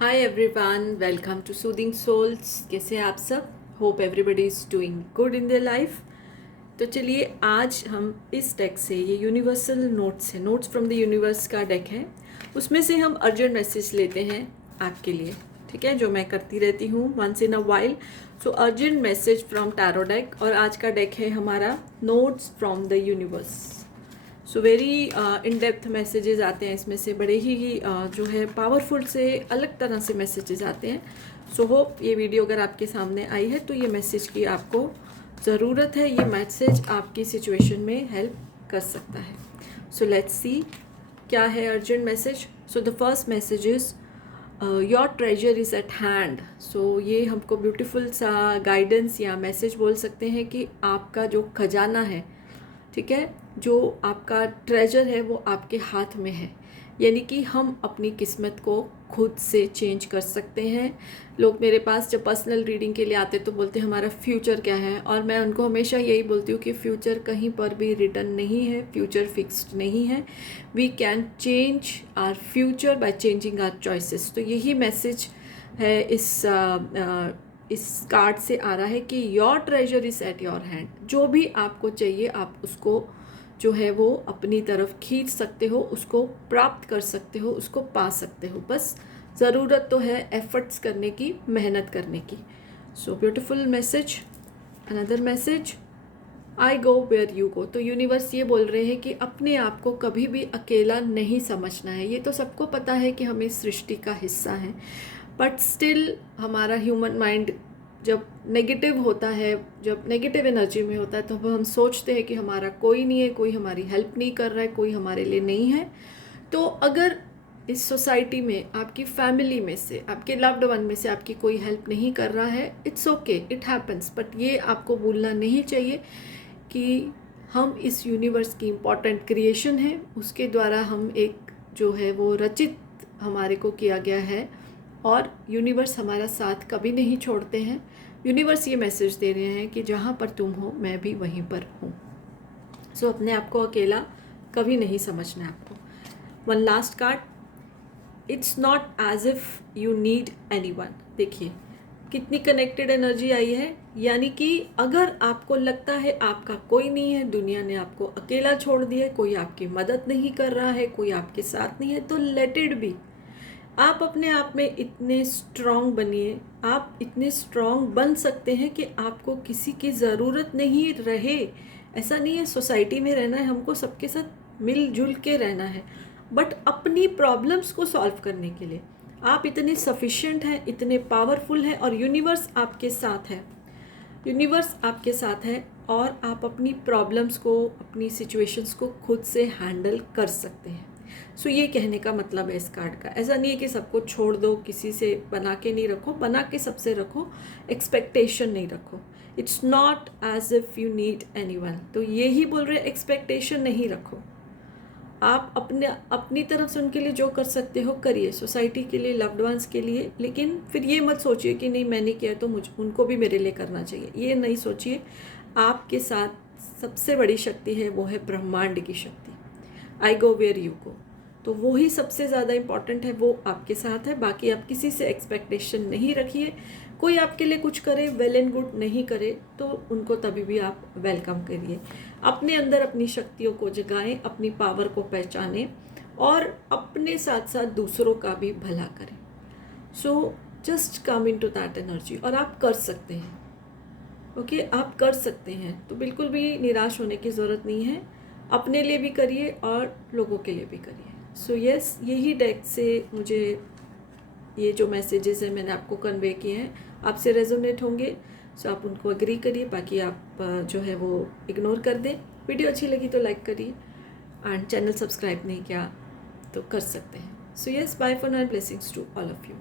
Hi everyone, welcome to soothing souls. कैसे हैं आप सब? Hope everybody is doing good in their life. तो चलिए आज हम इस डेक से, ये यूनिवर्सल नोट्स है, नोट्स फ्रॉम द यूनिवर्स का डेक है, उसमें से हम अर्जेंट मैसेज लेते हैं आपके लिए। ठीक है, जो मैं करती रहती हूँ once in a while. So urgent message from tarot deck, और आज का डेक है हमारा notes from the universe. So very in depth messages आते हैं इसमें से, बड़े ही जो है पावरफुल से अलग तरह से मैसेजेस आते हैं। सो होप ये वीडियो अगर आपके सामने आई है तो ये मैसेज की आपको ज़रूरत है, ये मैसेज आपकी सिचुएशन में हेल्प कर सकता है। सो लेट्स सी क्या है urgent message. So the first message is your treasure is at hand. So ये हमको ब्यूटीफुल सा गाइडेंस या मैसेज बोल सकते हैं कि आपका जो खजाना है, ठीक है, जो आपका ट्रेजर है वो आपके हाथ में है। यानी कि हम अपनी किस्मत को खुद से चेंज कर सकते हैं। लोग मेरे पास जब पर्सनल रीडिंग के लिए आते तो बोलते हैं हमारा फ्यूचर क्या है, और मैं उनको हमेशा यही बोलती हूँ कि फ्यूचर कहीं पर भी रिटर्न नहीं है, फ्यूचर फिक्स्ड नहीं है। We can change our future by changing our choices. तो यही मैसेज है इस कार्ड से आ रहा है कि your treasure is at your hand. जो भी आपको चाहिए आप उसको जो है वो अपनी तरफ खींच सकते हो, उसको प्राप्त कर सकते हो, उसको पा सकते हो। बस ज़रूरत तो है एफर्ट्स करने की, मेहनत करने की। So beautiful message. Another message, I go where you go. तो यूनिवर्स ये बोल रहे हैं कि अपने आप को कभी भी अकेला नहीं समझना है। ये तो सबको पता है कि हम इस सृष्टि का हिस्सा हैं, बट स्टिल हमारा ह्यूमन माइंड जब नेगेटिव होता है, जब नेगेटिव एनर्जी में होता है, तो हम सोचते हैं कि हमारा कोई नहीं है, कोई हमारी हेल्प नहीं कर रहा है, कोई हमारे लिए नहीं है। तो अगर इस सोसाइटी में, आपकी फैमिली में से, आपके लव्ड वन में से आपकी कोई हेल्प नहीं कर रहा है, it's okay, it happens. But ये आपको भूलना नहीं चाहिए कि हम इस यूनिवर्स की इम्पॉर्टेंट क्रिएशन है, उसके द्वारा हम एक जो है वो रचित हमारे को किया गया है, और यूनिवर्स हमारा साथ कभी नहीं छोड़ते हैं। यूनिवर्स ये मैसेज दे रहे हैं कि जहाँ पर तुम हो मैं भी वहीं पर हूँ। सो अपने आप को अकेला कभी नहीं समझना है आपको। One last card, it's not as if you need anyone. देखिए कितनी कनेक्टेड एनर्जी आई है। यानी कि अगर आपको लगता है आपका कोई नहीं है, दुनिया ने आपको अकेला छोड़ दिया है, कोई आपकी मदद नहीं कर रहा है, कोई आपके साथ नहीं है, तो लेट इट बी। आप अपने आप में इतने स्ट्रांग बनिए, आप इतने स्ट्रांग बन सकते हैं कि आपको किसी की ज़रूरत नहीं रहे। ऐसा नहीं है सोसाइटी में रहना है, हमको सबके साथ मिलजुल के रहना है, बट अपनी प्रॉब्लम्स को सॉल्व करने के लिए आप इतने सफिशिएंट हैं, इतने पावरफुल हैं, और यूनिवर्स आपके साथ है। यूनिवर्स आपके साथ है और आप अपनी प्रॉब्लम्स को, अपनी सिचुएशंस को खुद से हैंडल कर सकते हैं। सो ये कहने का मतलब है इस कार्ड का। ऐसा नहीं है कि सबको छोड़ दो, किसी से बना के नहीं रखो, बना के सबसे रखो, एक्सपेक्टेशन नहीं रखो। It's not as if you need anyone. तो यही बोल रहे एक्सपेक्टेशन नहीं रखो। आप अपनी तरफ से उनके लिए जो कर सकते हो करिए, सोसाइटी के लिए, लव्ड वंस के लिए। लेकिन फिर ये मत सोचिए कि नहीं मैंने किया तो मुझ उनको भी मेरे लिए करना चाहिए, ये नहीं सोचिए। आपके साथ सबसे बड़ी शक्ति है, वो है ब्रह्मांड की शक्ति। आई गो वेयर यू गो, तो वो ही सबसे ज़्यादा इम्पॉर्टेंट है, वो आपके साथ है। बाकी आप किसी से एक्सपेक्टेशन नहीं रखिए। कोई आपके लिए कुछ करे, वेल एंड गुड, नहीं करे तो उनको तभी भी आप वेलकम करिए। अपने अंदर अपनी शक्तियों को जगाएं, अपनी पावर को पहचानें, और अपने साथ साथ दूसरों का भी भला करें। So just come in to that energy, और आप कर सकते हैं। ओके, आप कर सकते हैं, तो बिल्कुल भी निराश होने की ज़रूरत नहीं है। अपने लिए भी करिए और लोगों के लिए भी करिए। सो यस, यही डेक से मुझे ये जो मैसेजेस हैं मैंने आपको कन्वे किए हैं, आपसे रेजोनेट होंगे। सो आप उनको एग्री करिए, बाकी आप जो है वो इग्नोर कर दें। वीडियो अच्छी लगी तो लाइक करिए, एंड चैनल सब्सक्राइब नहीं किया तो कर सकते हैं। So yes, bye for now, blessings to all of you.